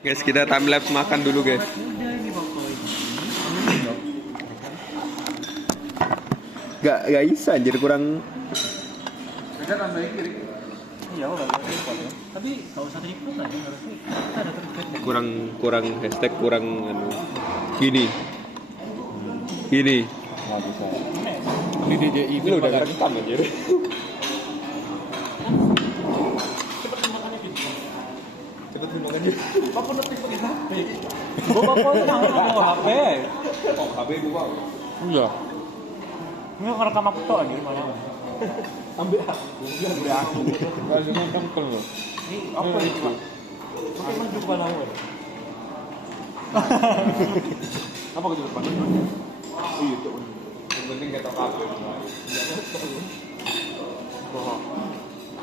Guys, kita timelapse makan dulu guys. Udah ini pokoknya. Gak bisa anjir, kurang. Kita tambah kiri. Iya udah repot ya. Tapi kalau usah repot aja harusnya kita ada terkait. kurang hashtag kurang anu. Gini. Nggak bisa. Ini DJI Ini udah rekam anjir. Cepet undangan aja. Apa notif pakai HP? Gua pokoknya mau HP. Oh, HP gua. Iya. Ini ngerekam aku tuh anjir mana. Ambil aku. Udah aku. Langsung nongkrong loh. Ini apa ini Pak? Pakai maju ke mana gue? Apa gitu depan? Oh iya tuh. Yang penting kita kabel.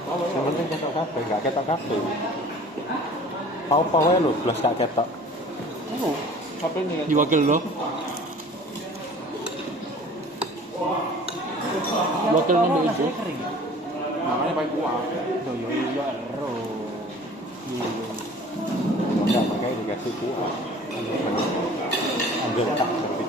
Yang penting ketok kabel, nggak ketok kabel. Pau ya lo, gelas gak ketok. HP ini kan. Diwakil lo. Wakil ini itu. Namanya pakai kuah. Tuh yo yo ero. Enggak, makanya dikasih kuah. Ambil tak berarti.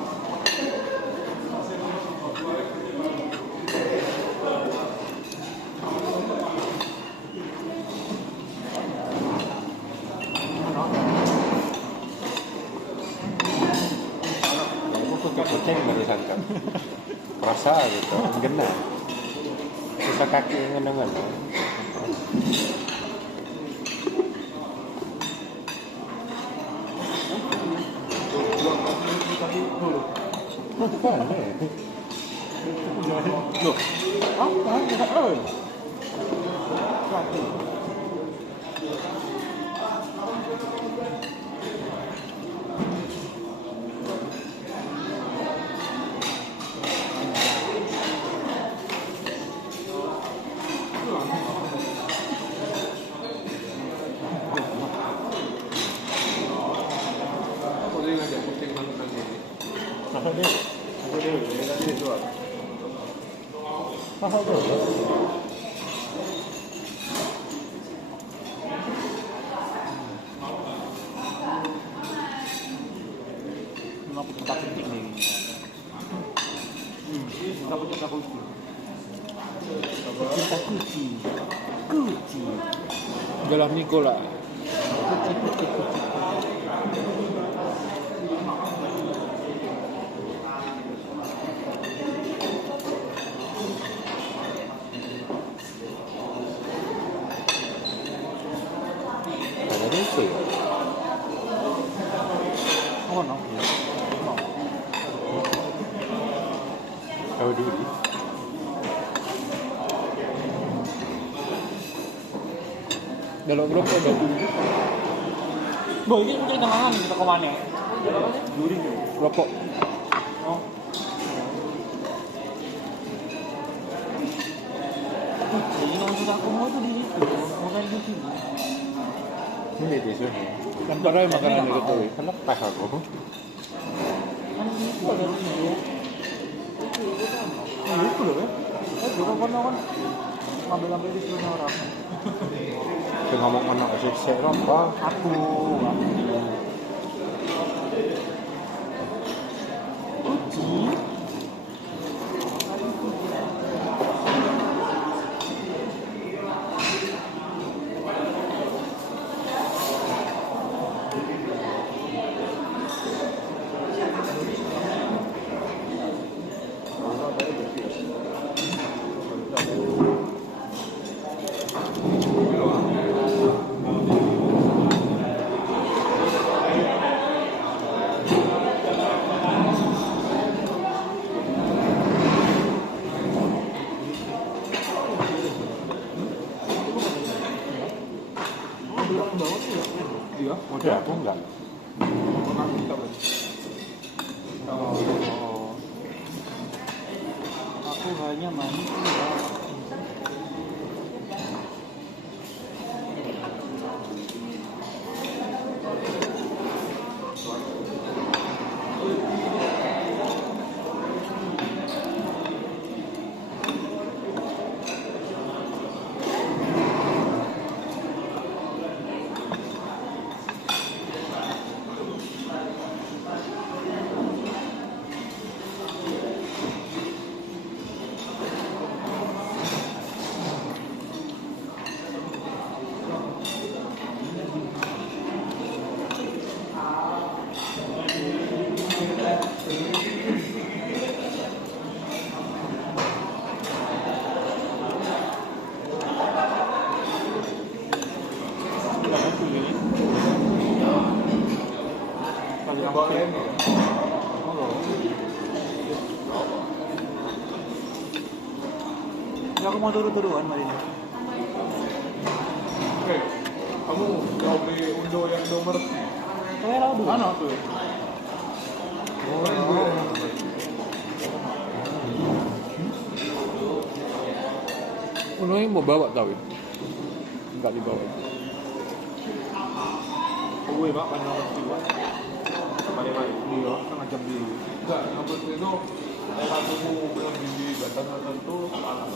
Kucing barusan kan rasa gitu genah bisa kaki ngono-ngono loh apa Aku tempat penting nih. Aku cinta kucing. Cinta kucing. Kucing. dalam Nikola ada itu ya Oh no. tahu dulu dalam grup ada Boy, ini mungkin tengah kita ke mana? duri rokok Oh. Kucing yang sudah aku mau tuh di situ, bukan di sini. ini di sini kan pada makanan itu kenapa teh aku Kan itu ada video. Nah, itu loh ya. Juga kan ngambil di seluruh orang. Dia ngomong mana sih rokok Aku. Kucing. iya udah aku enggak Oh. Aku hanya manusia. Ya aku mau turun-turuan hari ini. Oke, kamu mau beli undo yang nomor Saya tahu dulu. mana tuh? Unoy mau bawa tau ya? Enggak dibawa. Gue pak kan nomor 2. Balik-balik. Iya, setengah jam di. Enggak, nomor itu kalau kamu belum di batas tertentu kalah.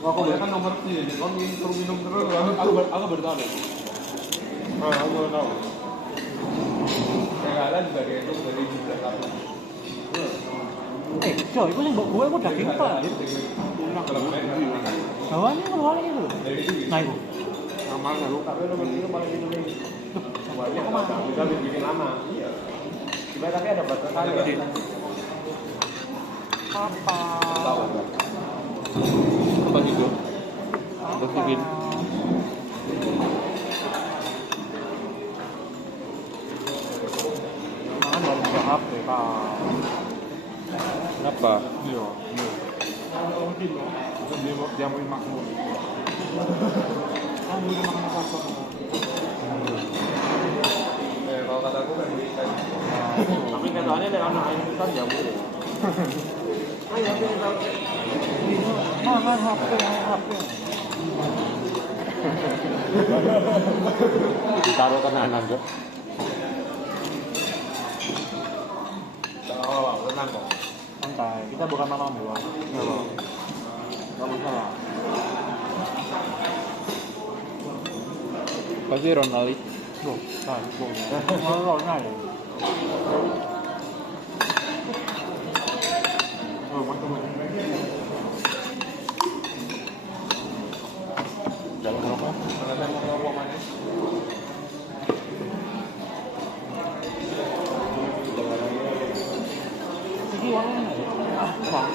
Aku kan nomor 3, jadi kamu minum terus. Aku baru tahu deh. Aku baru tahu. Kalah juga kayak itu dari jumlah satu. Coy, itu yang gue daging apa? Bawahnya keluarnya itu. Nah itu. Namanya lu tapi nomor 3 paling ini. Semuanya bisa bikin lama. Iya. Sebenarnya tapi ada batasannya. Apa? Apa gitu? Masukin. Makan baru buka HP, Pak. Kenapa? Iya. Dia mau makmur. Kamu udah makan apa? Kalau kataku kan bisa. Tapi katanya ada anak yang besar jamu. Ayo kita tahu. Makan HP. Ditaruh tenanan kok. Oh, tenang kok. Santai, kita bukan mama doang. Gak masalah. Pasti Ronaldo. Loh, Ronaldo. Jalan rokok. Mana mau ngomong mana? Ini uangnya uang.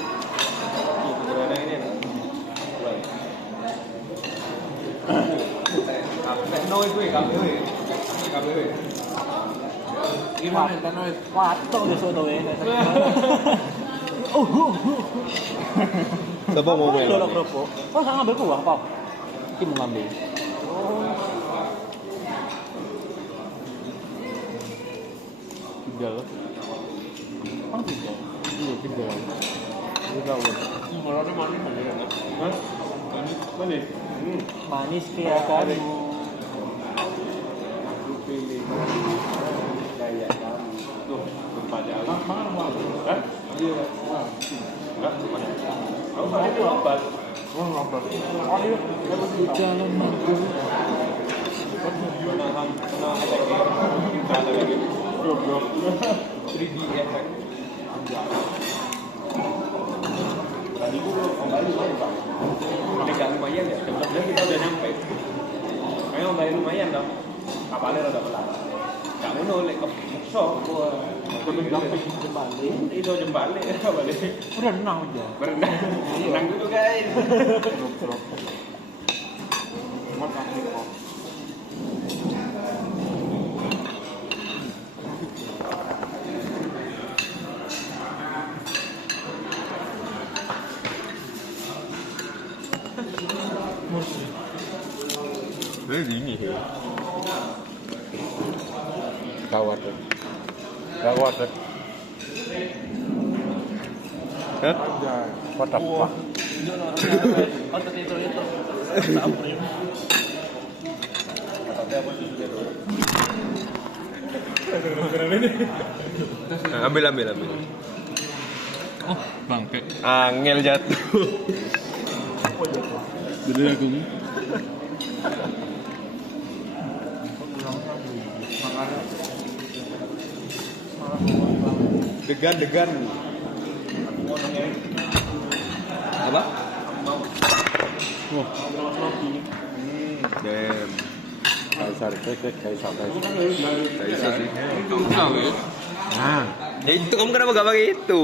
Berada ini nak. Noi gue KPW. Gimana kan noi? Wah, itu udah soto ya. Siapa mau main? Dorok kerupuk. Oh, saya ngambil uang, Pak. Ini mau ngambil. Tinggal. Kan tiga. Iya, tinggal. Tinggal. Orangnya manis aja kan? Hah? Manis? Manis kayak kamu. Aku pilih kayak kamu. Tuh, berpada aku. Makan uang. Hah? Iya. Enggak, cuma aku tadi itu obat. Oh, obat. Oh, iya. Jalan aku. Ada lagi. 3D effect. Tadi gua kembali lumayan Pak. Dekat lumayan ya. Jam 11 kita udah nyampe. Kayaknya kembali lumayan dong. Kapalnya udah pelan. Kamu nolak ke sok. Belum gampang kembali. Itu jembali balik. Berenang aja. Berenang. Renang dulu guys. Ini dingin ya. Gawat ya. Gawat ya. Hah? What the fuck? Otot itu. Ambil. Oh, bangke. Angel jatuh. Bener aku. Degan. Apa? Oh. Damn. Kaisar, kaisar. Kaisa sih. Tahu ya? Nah, Ya itu kamu kenapa gak pakai itu?